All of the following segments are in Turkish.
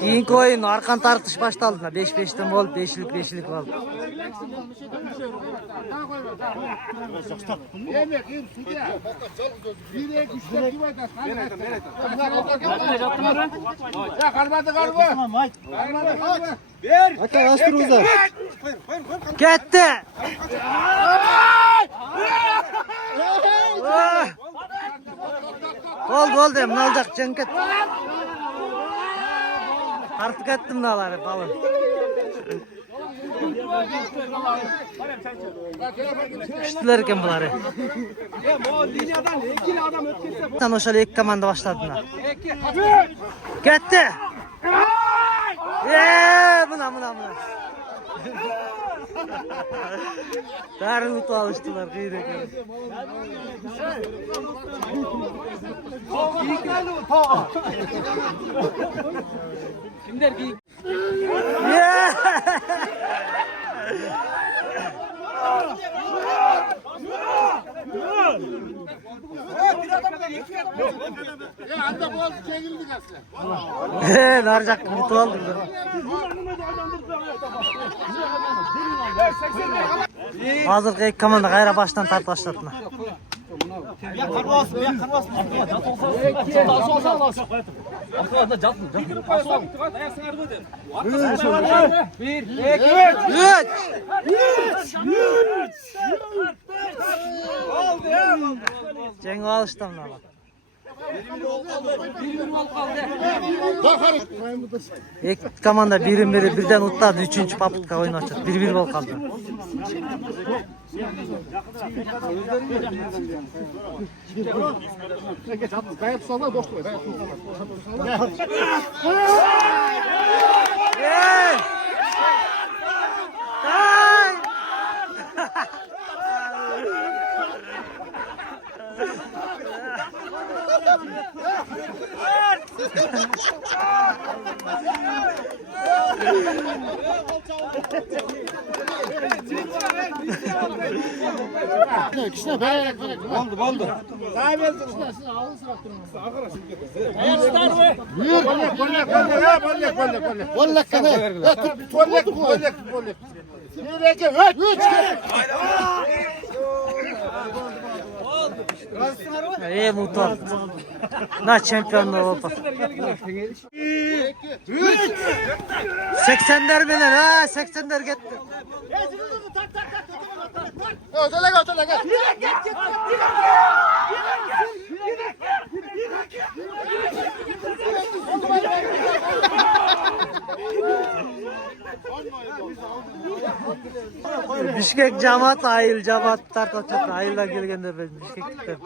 Keyingi oyun arkan tartış başladı. 5-5'ten oldu, 5'lik oldu. Gitti. Gol dem, ne olacak Cenket? Artık ettim dağları balım. Düştülerken bunları. Sen o şöyle ilk komanda başladılar. Gitti. Buna. Darın utu alıştılar kıyırken. Kimler ki? Narcak mutlu olduk. Hazır ilk komanda gayra baştan tart başlatma. Cengo alıştım lan. İlk komanda biri birden utladı. 3. paputka oyunu açtı. 1-1 gol kaldı. Kişine böyle oldu. Daha versin kişine ağzını sıraktırın. Yürü. Bollek kadar. İyi mutlu. Na şampiyonluğu Avrupa. 80'ler biner ha, 80'ler gitti. Bişkek cemaat ayıl cemaat tartıştı ayıllar gelgenler ben Bişkek'te.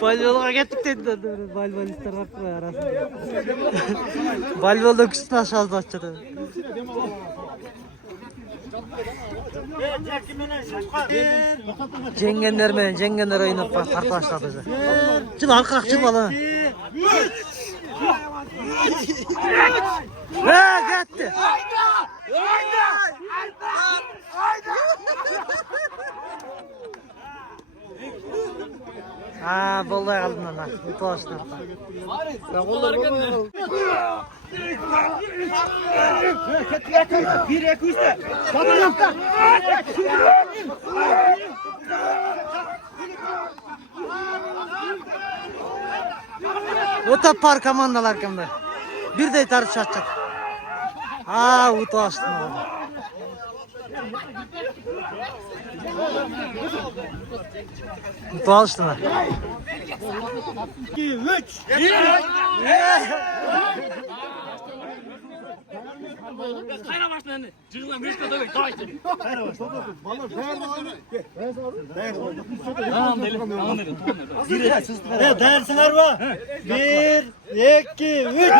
Balyola gittik dedi. Balbalistler haklı arasında. Balyola küçük aşağıda açtı. Cengenler oyunu fark başladı. Şimdi arka çıkma lan. Gitti. Ha, vallahi kaldım lan. Mutlu olsun. Otopar komandalar kimde? Bir de tartış açacak. Ha, mutlu olsun. Mutlu olsun. 2, 3. Kayra başlandı. Cırılan bir kadar da kaydı. Kayra başlandı. Vallahi değer değersin araba. 1, 2, 3.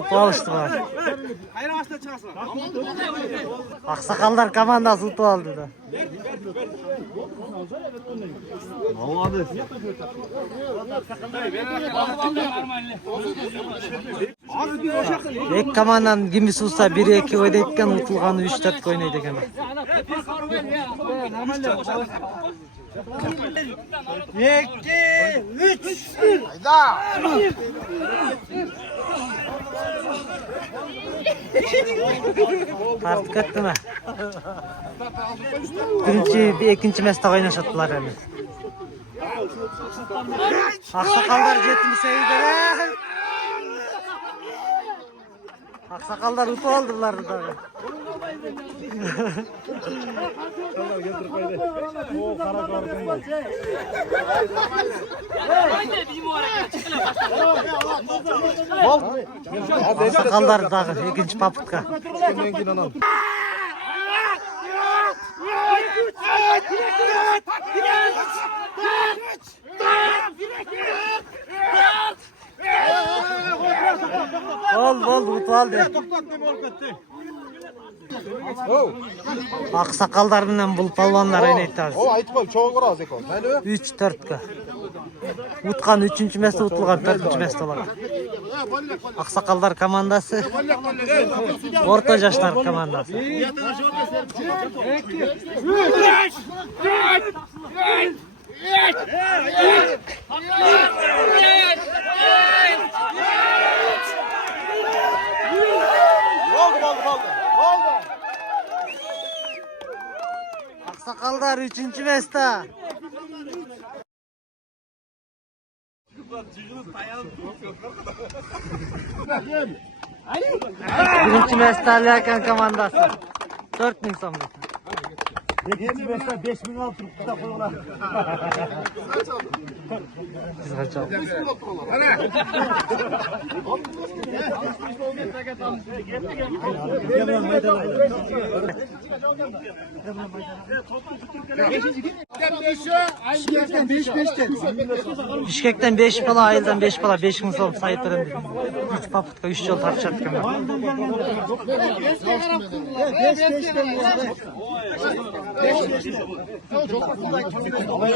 Utu alıştı var. Aksakallar komandası utu aldı da. Ek komandanın kimisi olsa 1-2 oynayıpken utulganı 3-4 oynaydı gene. 2-3. Hayda. Artık etti mi? Birinci, ikinci mesle oynaşattılar yani. Aksakallar jetini seyirdiler. Aksakallar utu aldılar da. Aksakallar da ikinci paputka. Bol utu aldı. Aksakallar bilen bul palvanlar oynaydı. O aytma çoğu var azık ol. 3-4'ka. Utkan 3. mesle utulgan 4. mesle olan. Aksakallar komandası. Orta yaşlar komandası. Aksakallar 3. mesle. Birinci mesle Aliakan komandası. 4.000 somlu. İkinci mesela 5.000 altı da koyuyorlar. Biz kaçalım. Bişkek'ten 5 pala, Ayıl'dan 5 pala, 5.000 som sayıp verin dedim. 3 paputka, 3 yol tartışattık ama.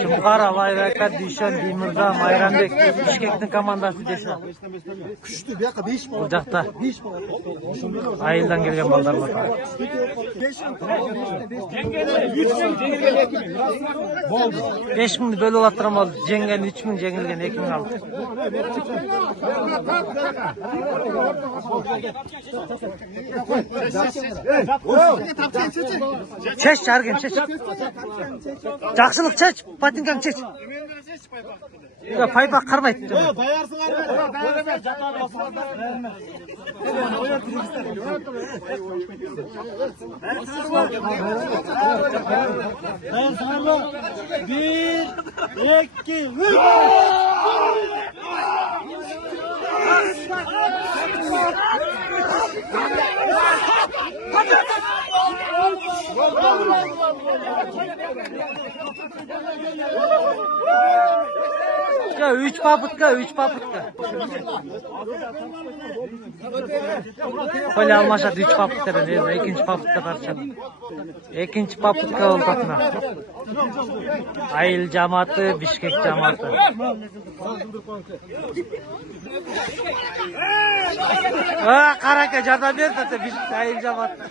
Bukhara, Vayrakat, Dişan, Demirza, Mayranbek, Bişkek'tin komandası desin. Küçtü bir dakika 5 mi? Ocakta. Ayıl'dan gelgen baldarlar. 5.000 böyle olattıramaz. Cengen 3.000 cengilgen 2.000 aldı. Çeş çargın çeş. Жақсылық çeş. Patinkam çeş. Ya paypak karmaydı. Bir, iki, üç. Ya 3 paputka, 3 paputka. Kolye almaşadı 3 paputka da ikinci paputka tarçadı. İkinci paputka oldu atına. Ayıl cemaati, Bişkek cemaati. Karaka jardan ver zaten Bişkek Ayıl cemaati.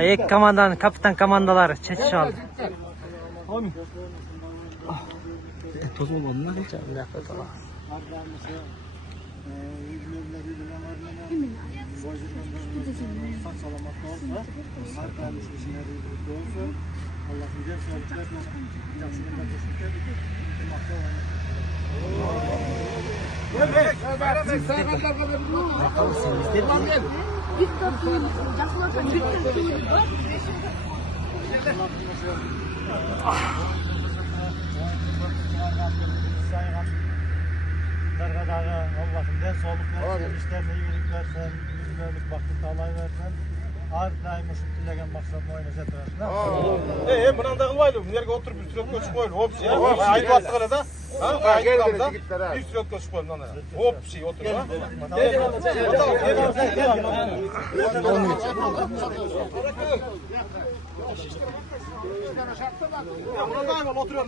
Ek komandanın kapitan komandaları çeşiş aldı. Toz olmadı mı? Sağ salamat olsa, her daim işler olsun. Allah'ın güzel sağlıklarla yaxşı günler geçirsin. Allah'ın den sağlık versin, işlerine iyilik versin, yüzlerlik vakit alay versin. Her daim uşuk dilegen maksatını oynayacak versin. Mınandağı var mı? Nereye oturup bir sürekli koşup koyun. Hop şey. Ayıp attıkları da. Ayıp kaldı. Bir sürekli koşup koyun. Hop şey otur. Mınandağı var oturuyor.